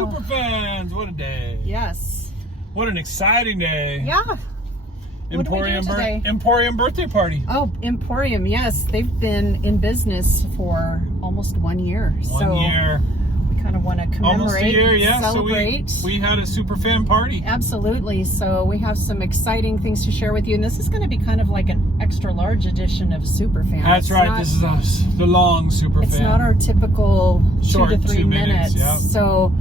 SuperFans, what a day. Yes. What an exciting day. Yeah. Emporium, what do we do today? Emporium birthday party. Oh, Emporium, yes. They've been in business for almost 1 year. One year. We kind of want to commemorate, almost a year, yeah. celebrate. So we had a SuperFan party. Absolutely. So we have some exciting things to share with you. And this is going to be kind of like an extra large edition of SuperFan. That's right. This is the long SuperFan. It's not our typical short 2 to 3 minutes. Yeah. So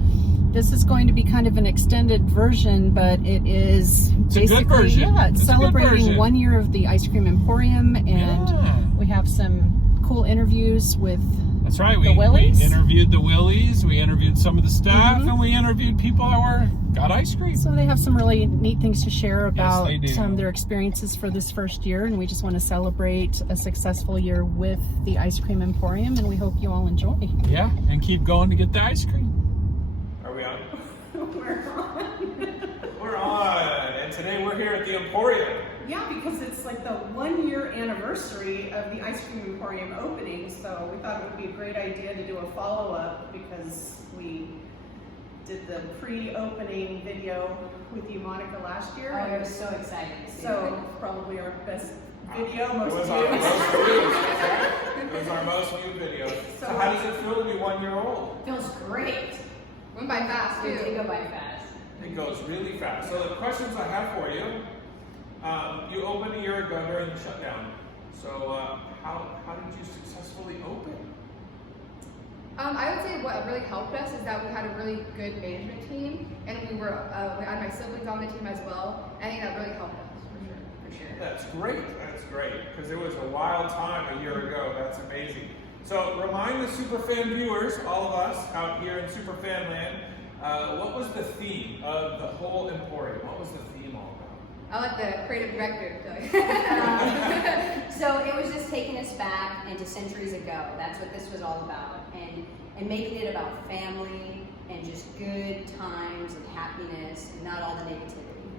this is going to be kind of an extended version, but it is basically, a good version. Yeah, it's celebrating 1 year of the Ice Cream Emporium, and we have some cool interviews with That's right. the Willeys. We interviewed the Willeys, we interviewed some of the staff, and we interviewed people that got ice cream. So they have some really neat things to share about Yes, they do. their experiences for this first year, and we just want to celebrate a successful year with the Ice Cream Emporium, and we hope you all enjoy. Yeah, and keep going to get the ice cream. Are we on? We're on. We're on, and today we're here at the Emporium. Yeah, because it's like the 1 year anniversary of the Ice Cream Emporium opening, so we thought it would be a great idea to do a follow-up because we did the pre-opening video with you, Monica, last year. Oh, it was so exciting. So probably our best video, most It was viewed. our most viewed. It was our most viewed video. So how does it feel to be 1 year old? Feels great. Went by fast, too. It did go by fast. It goes really fast. So the questions I have for you, you opened a year ago during the shutdown. So how did you successfully open? I would say what really helped us is that we had a really good management team, and we had my siblings on the team as well. I think that really helped us for sure. That's great. That's great. Because it was a wild time a year ago. That's amazing. So remind the SuperFan viewers, all of us out here in SuperFan land, what was the theme of the whole Emporium? What was the theme all about? I let the creative director tell you. So it was just taking us back into centuries ago. That's what this was all about. And making it about family and just good times and happiness and not all the negativity.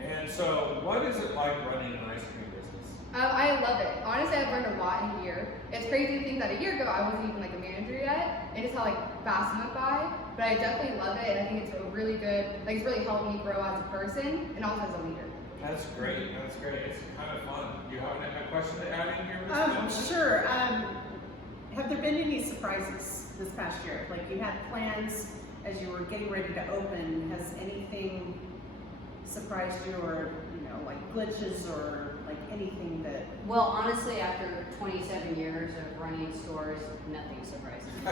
And so what is it like running an ice cream business? I love it. Honestly, I've learned a lot in a year. It's crazy to think that a year ago I wasn't even like a manager yet, and just how like fast it went by. But I definitely love it, and I think it's a really good, like it's really helped me grow as a person and also as a leader. That's great. That's great. It's kind of fun. You have a question to add in here, Ms. Sure. Have there been any surprises this past year? Like you had plans as you were getting ready to open. Has anything surprised you, or like glitches, or like anything that? Well, honestly, after 27 years of running stores, nothing surprises me.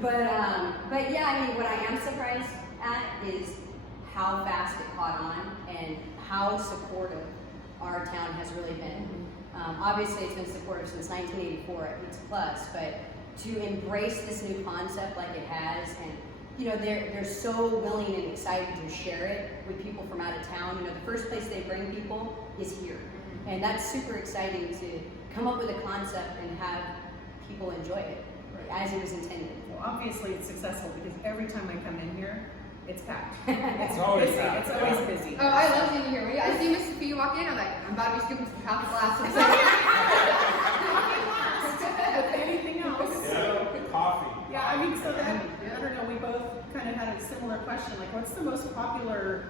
But yeah, I mean, what I am surprised at is how fast it caught on and how supportive our town has really been. Obviously, it's been supportive since 1984 at Pizza Plus, but to embrace this new concept like it has, and they're so willing and excited to share it with people from out of town. The first place they bring people is here, and that's super exciting to come up with a concept and have people enjoy it as it was intended. Well, obviously, it's successful because every time I come in here, it's packed. It's always busy. packed. It's always busy. Oh, I love seeing you here. I see Miss Sophia walk in, I'm like, I'm about to be scooping some coffee glasses. Anything else? Yeah, coffee. Yeah, I mean, so that, I don't know, we both kind of had a similar question. Like, what's the most popular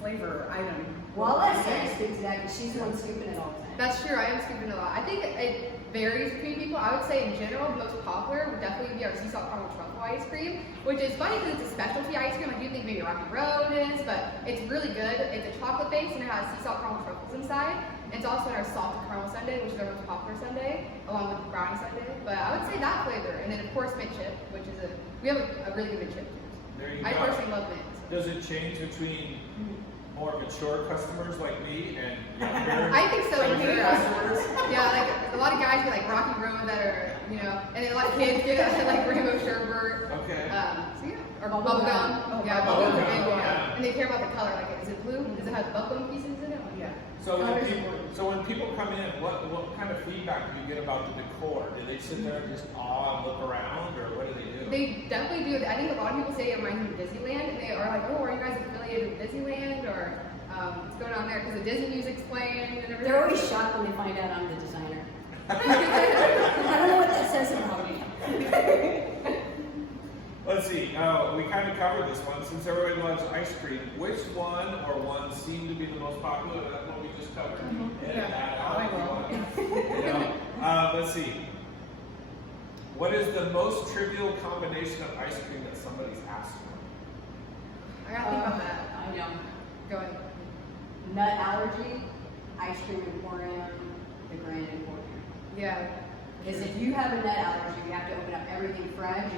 flavor item? Willeys, exactly. She's the one scooping it all the time. That's true, I am scooping a lot. I think it varies between people. I would say in general, the most popular would definitely be our sea salt caramel truffle ice cream, which is funny because it's a specialty ice cream. I do think maybe Rocky Road is, but it's really good. It's a chocolate base and it has sea salt caramel truffles inside. It's also in our salted caramel sundae, which is our most popular sundae, along with the brownie sundae. But I would say that flavor, and then of course mint chip, which is we have a really good mint chip. There you I go. personally love mint. Does it change between more mature customers like me and younger? I think so. customers? Yeah, like a lot of guys get like Rocky Road that are, and then a lot of kids get like Rainbow Sherbet. Okay. So yeah, or bubble gum. Yeah, bubble bubble gum, gum. yeah. And they care about the color. Like, is it blue? Does it have bubble gum pieces in it? Yeah. So when people come in, what kind of feedback do you get about the decor? Do they sit there and just awe and look around, or what do they do? They definitely do. I think a lot of people say it reminds them of Disneyland, and they are like, oh, are you guys affiliated with Disneyland, or what's going on there? Because the Disney music's playing and everything. They're always shocked when they find out I'm the designer. I don't know what that says about me. Let's let's see. We kind of covered this one. Since everybody loves ice cream, which one or ones seem to be the most popular? That's what we just covered. And Yeah, that I will. let's see. What is the most trivial combination of ice cream that somebody's asked for? I gotta think about that. I know. Go ahead. Nut allergy, ice cream emporium, the Grand Emporium. Yeah. Because if you have a nut allergy, we have to open up everything fresh.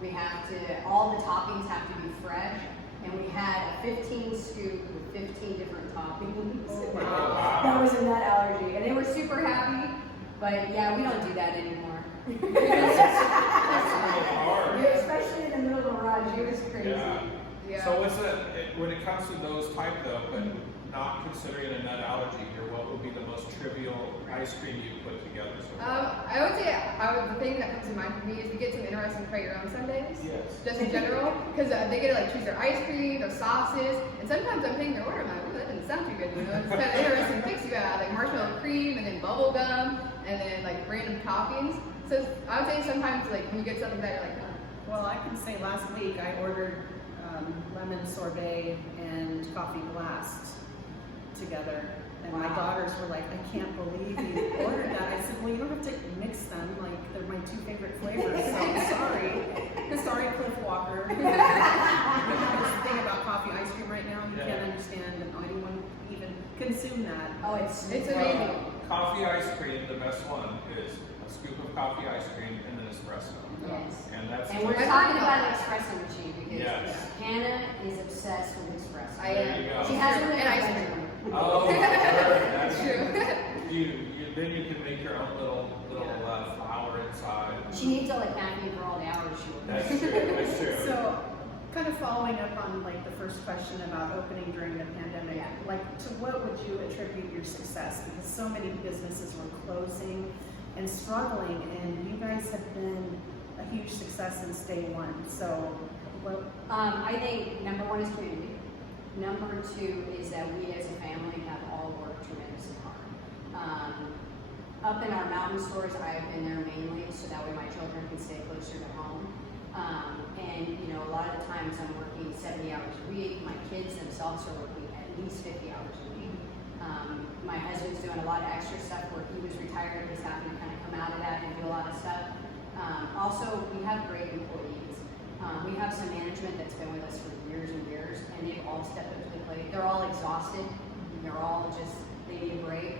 We have to, all the toppings have to be fresh. And we had a 15 scoop with 15 different toppings. Oh, wow. That was a nut allergy. And they were super happy. But yeah, we don't do that anymore. That's really hard. Especially in the middle of a rush, it was crazy. Yeah. Yeah. So when it comes to those type though, but not considering a nut allergy here, what would be the most trivial ice cream you put together? So far? I would say the thing that comes to mind for me is we get some interesting create your own sundaes. Yes. Just in general, because they get to like choose their ice cream, their sauces, and sometimes I'm paying their order and I'm like, ooh, that didn't sound too good, you know? It's kind of interesting picks you have, like marshmallow cream and then bubble gum and then like random toppings. So I would say sometimes like when you get something that you're like, Well, I can say last week I ordered lemon sorbet and coffee blast together. And my Wow. daughters were like, I can't believe you ordered that. I said, well, you don't have to mix them. Like, they're my two favorite flavors. So I'm sorry. Sorry, Cliff Walker. You have this thing about coffee ice cream right now. You Yeah. can't understand and anyone even consume that. Oh, it's amazing. Coffee ice cream, the best one is a scoop of coffee ice cream and an espresso. Yes. And that's And we're talking about an espresso machine because Yes. Hannah is obsessed with espresso. I There am. you go. She has one in And her ice bedroom. Oh, sure. That's True. Then you can make your own little flower inside. She needs all the caffeine for all the hours she works. That's true. That's true. So, kind of following up on like the first question about opening during the pandemic, Yeah. like to what would you attribute your success? Because so many businesses were closing and struggling, and you guys have been a huge success since day one. So, what? I think number one is community. Number two is that we as a family have all worked tremendously hard. Up in our mountain stores, I have been there mainly so that way my children can stay closer to home. And you know, a lot of the times I'm working 70 hours a week. My kids themselves are working at least 50 hours a week. My husband's doing a lot of extra stuff where he was retired. He's having to kind of come out of that and do a lot of stuff. Also, we have great employees. We have some management that's been with us for years and years, and they've all stepped up to the plate. They're all exhausted. They're all just, they need a break.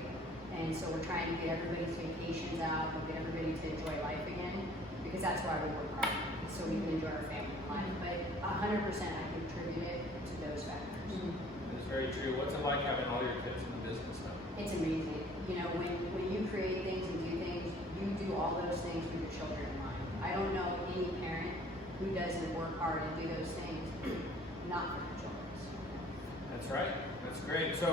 And so we're trying to get everybody's vacations out, and get everybody to enjoy life again, because that's why we work hard, so we can enjoy our family life. But 100% I contribute it to those factors. It's very true. What's it like having all your kids in the business now? It's amazing. You know, when you create things and do things, you do all those things with your children in mind. I don't know any parent who doesn't work hard and do those things, not for their children. That's right. That's great. So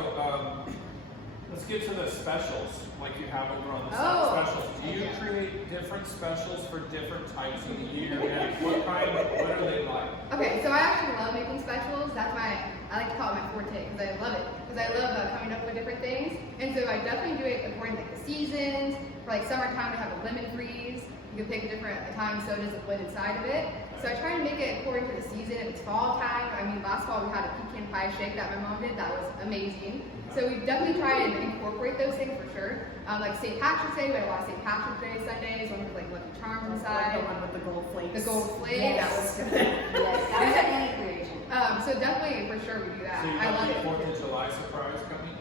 let's get to the specials, like you have over on the side. Oh. Specials. Do you create different specials for different types of the year? And what are they like? Okay, so I actually love making specials. That's why I like to call it my forte, because I love it. Because I love coming up with different things. And so I definitely do it according to like the seasons. For like summertime, we have a lemon freeze. You can pick different time sodas to put inside of it. So I try to make it according to the season. If it's fall time, I mean, last fall we had a pecan pie shake that my mom did. That was amazing. So we definitely try and incorporate those things for sure. Like St. Patrick's Day, we had a lot of St. Patrick's Day Sundays, one with like Lucky Charms Like inside. the one with the gold flakes. The gold flakes. Yes. That was good. Yes, that was an creation. So definitely for sure we do that. So you I got love the it. 4th of July surprise coming?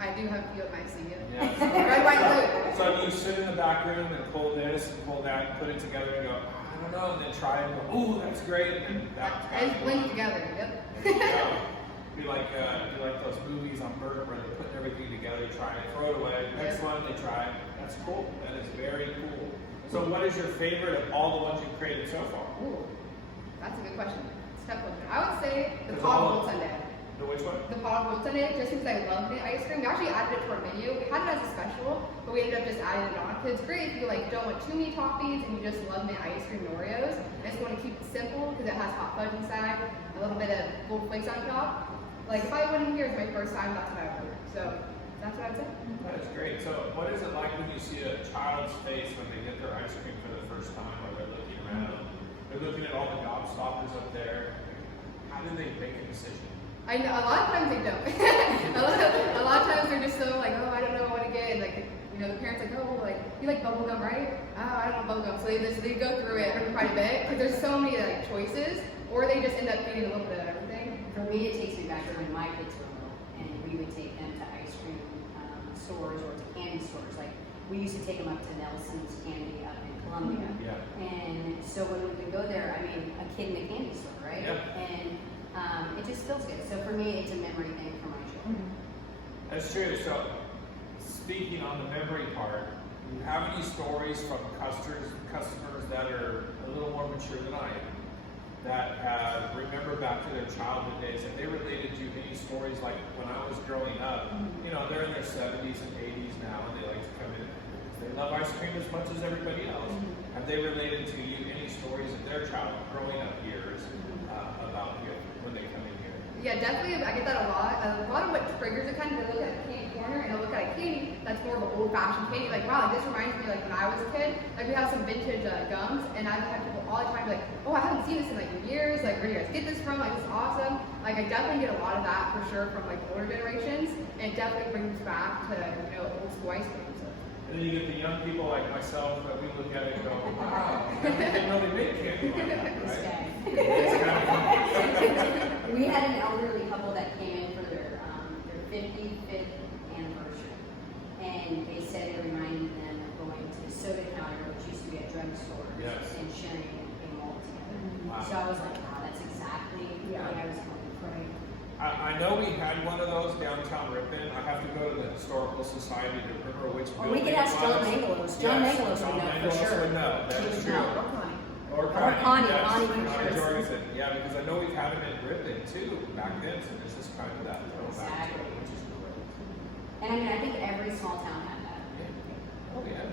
I do have to feel my sleeve. Yeah. Red, white, blue. So you sit in the back room and pull this and pull that and put it together and go, I don't know, and then try it and go, ooh, that's great. And then that. And blend together. Yep. There you go. Be like those movies on Burger where they're putting everything together, try it, throw it away. Next Yep. one they try it. That's cool. That is very cool. So what is your favorite of all the ones you've created so far? Ooh, that's a good question. It's a tough one. I would say the There's pot all- rolled sundae. The which one? The pot rolled sundae, just because I love the ice cream. We actually added it to our menu. We had it as a special, but we ended up just adding it on. Because it's great if you like don't want too many toppings and you just love the ice cream and Oreos. I just want to keep it simple because it has hot fudge inside, a little bit of gold flakes on top. Like if I went in here, it's my first time, that's what I would order. So that's what I'd say. That is great. So what is it like when you see a child's face when they get their ice cream for the first time or they're looking around? They're looking at all the gobstoppers up there. How do they make a decision? I know a lot of times they don't. a lot of times they're just so like, oh, I don't know what to get. And like, the parents like, oh, like you like bubble gum, right? Oh, I don't know bubble gum. So they go through it quite a bit because there's so many like choices, or they just end up getting a little bit of everything. For me, it takes me back to when my kids were little, and we would take them to ice cream stores or to candy stores. Like we used to take them up to Nelson's Candy up in Columbia. Yeah. And so when we would go there, I mean, a kid in a candy store, right? Yeah. And it just feels good. So for me, it's a memory thing for my children. That's true. So, speaking on the memory part, do you have any stories from customers that are a little more mature than I am, that remember back to their childhood days, and they related to any stories like when I was growing up? They're in their 70s and 80s now, and they like to come in. They love ice cream as much as everybody else. Have they related to you any stories of their growing up years about you when they come in here? Yeah, definitely. I get that a lot. A lot of what triggers it, kind of, they look at a candy corner and they'll look at a candy that's more of an old-fashioned candy. Like, wow, like this reminds me like when I was a kid. Like we have some vintage gums, and I've had people all the time be like, oh, I haven't seen this in like years. Like, where do you guys get this from? Like, this is awesome. Like, I definitely get a lot of that for sure from like older generations, and it definitely brings back to old school ice cream. And then you get the young people like myself that we look at it and go, wow, I didn't know they made candy like that, right? It's kind of fun. We had an elderly couple that came in for their 55th anniversary, and they said it reminded them of going to the soda counter, which used to be a drugstore, Yes. and sharing a malt together. Wow. So I was like, wow, that's exactly what I was going for. I know we had one of those downtown Ripon. I have to go to the Historical Society to remember which Or building we could ask it John was. Mangalos. John Yes, Mangalos John would know for Mangalos sure. would know. That He is would true. know. Or Connie. Yes, Connie for Connie sure. Jorgensen. Yeah, because I know we've had him in Ripon too back then, so there's just kind of that throwback to it, which is great. And I mean, I think every small town had that. Yeah. Oh yeah.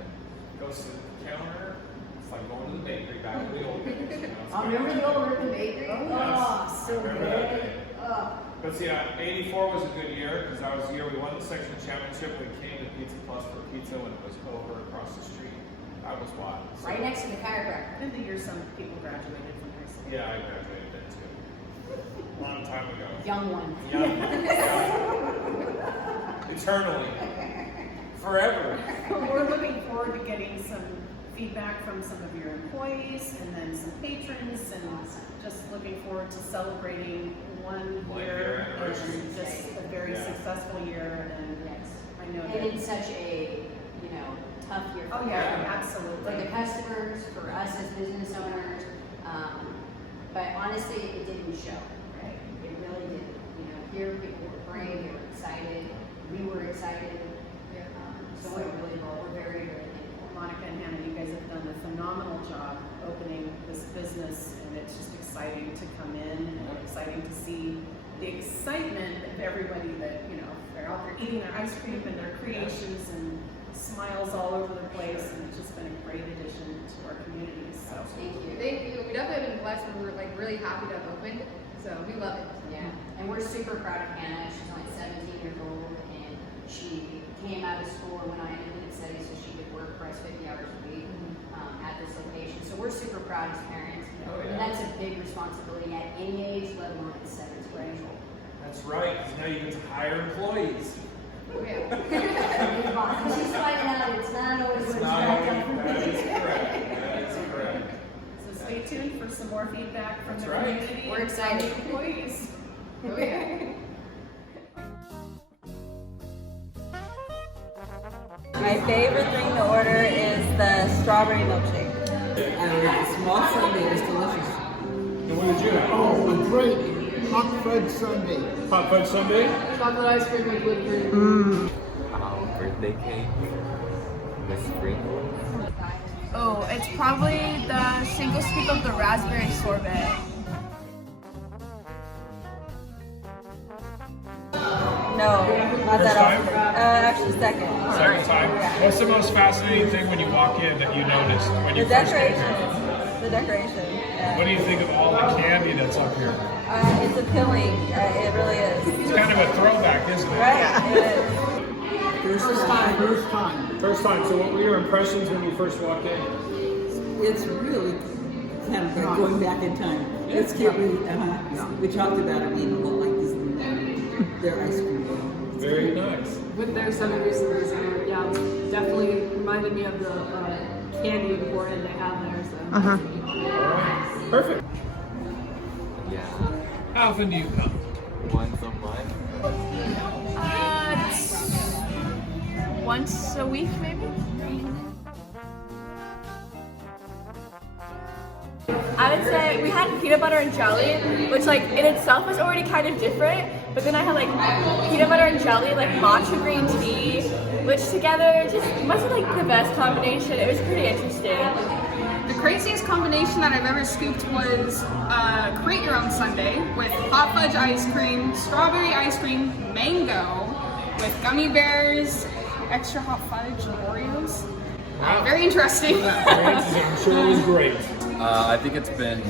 Go sit at the counter. It's like going to the bakery back in the old days. I remember the old Ripon Bakery? Yes, Oh, so I remember that good. day. Oh. But see, 84 was a good year because that was the year we won the section championship. We came to Pizza Plus for pizza when it was over across the street. That was wild. So, Right next to the chiropractor. And the year some people graduated from high school. Yeah, I graduated then too. Long time ago. Young one. Young. Eternally. Forever. But we're looking forward to getting some feedback from some of your employees and then some patrons, and just looking forward to celebrating one year anniversary. and just a very successful year. And Yes. I know And that. it's such a, tough year for Oh yeah, for the absolutely. customers, for us as business owners. But honestly, it didn't show. Right. It really didn't. Here people were brave, they were excited, we were excited. So we're very, very thankful. Monica and Hannah, you guys have done a phenomenal job opening this business, and it's just exciting to come in and exciting to see the excitement of everybody that, they're out there eating their ice cream and their creations and smiles all over the place, and it's just been a great addition to our community. So Thank you. Thank you. We definitely have been blessed, and we're like really happy to have opened. So we love it. Yeah, and we're super proud of Hannah. She's only 17 years old, and she came out of school and went on independent studies so she could work for us 50 hours a week at this location. So we're super proud as parents. Oh, yeah. And that's a big responsibility at any age, let alone at 17 years old. That's right, because now you get to hire employees. Oh, yeah. She's finding out it's not always It's what not you always, want. that is correct. That is correct. So stay tuned for some more feedback from That's the right. community. We're and from excited. the employees. Oh, yeah. My favorite thing to order is the strawberry milkshake. And a small sundae is delicious. And what did you have? Oh, a great hot fudge sundae. Hot fudge sundae? Chocolate ice cream with whipped cream. Birthday cake with sprinkles. Oh, it's probably the single scoop of the raspberry sorbet. No, not First that time? often. Actually, second. Second time. What's the most fascinating thing when you walk in that you noticed when you The first came decorations. here? The decoration. Yeah. What do you think of all the candy that's up here? It's appealing. It really is. It's kind of a throwback, isn't it? Right? It is. First time. First time. So what were your impressions when you first walked in? It's really kind of like going back in time. It's cute. We talked about it being a lot like this, their ice cream bowl. Very nice. Went there Sunday recently, so yeah, it definitely reminded me of the candy Emporium they have there. So. Alright, perfect. Yeah. How often do you come? Once a month. Once a week, maybe. I would say we had peanut butter and jelly, which like in itself was already kind of different. But then I had like peanut butter and jelly, like matcha green tea, which together just wasn't like the best combination. It was pretty interesting. The craziest combination that I've ever scooped was create your own sundae with hot fudge ice cream, strawberry ice cream, mango, with gummy bears, extra hot fudge, and Oreos. Very interesting. I'm sure it was great. I think it's been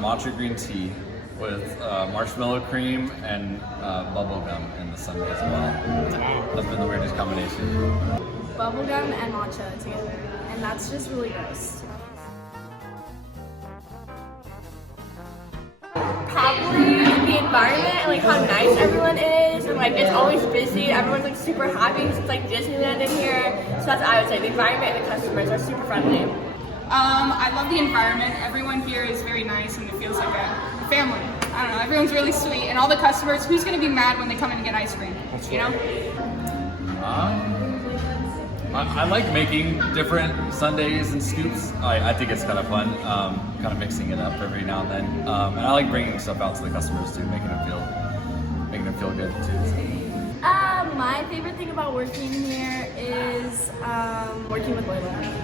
matcha green tea with marshmallow cream and bubble gum in the sundae as well. That's been the weirdest combination. Bubblegum and matcha together, and that's just really gross. Probably the environment and like how nice everyone is, and like it's always busy. Everyone's like super happy because it's like Disneyland in here. So that's what I would say. The environment and the customers are super friendly. I love the environment. Everyone here is very nice and it feels like a family. I don't know, everyone's really sweet. And all the customers, who's going to be mad when they come in and get ice cream? You know? I like making different sundaes and scoops. I think it's kind of fun, kind of mixing it up every now and then. And I like bringing stuff out to the customers too, making them feel good too. My favorite thing about working here is working with Willeys.